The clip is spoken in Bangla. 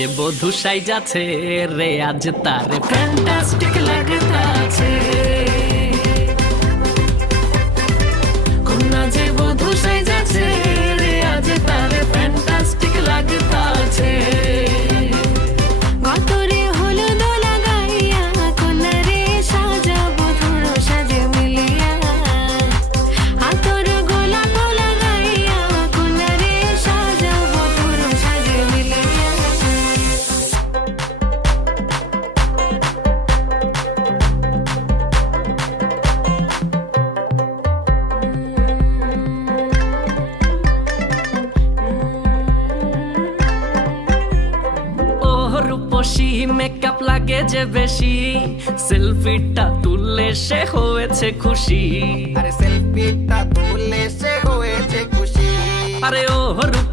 যে বধূ সাইজাছে রে আজ তারে ফ্যান্টাস্টিক লাগতাছে। কন্যা যে বধূ সাইজাছে রে আজ তারে ফ্যান্টাস্টিক লাগতাছে। গতরে হলুদ লাগাইয়া কন্যারে সাজাবো ধুর সাজে মিলিয়া। আতর গোলাপ লাগাইয়া কন্যারে সাজাবো ধুর সাজে মিলিয়া। রূপসী মেকআপ লাগে যে বেশি, সেলফিটা তুললে সে হয়েছে খুশি। আরে সেলফিটা তুললে সে হয়েছে খুশি। আরে ও রূপসী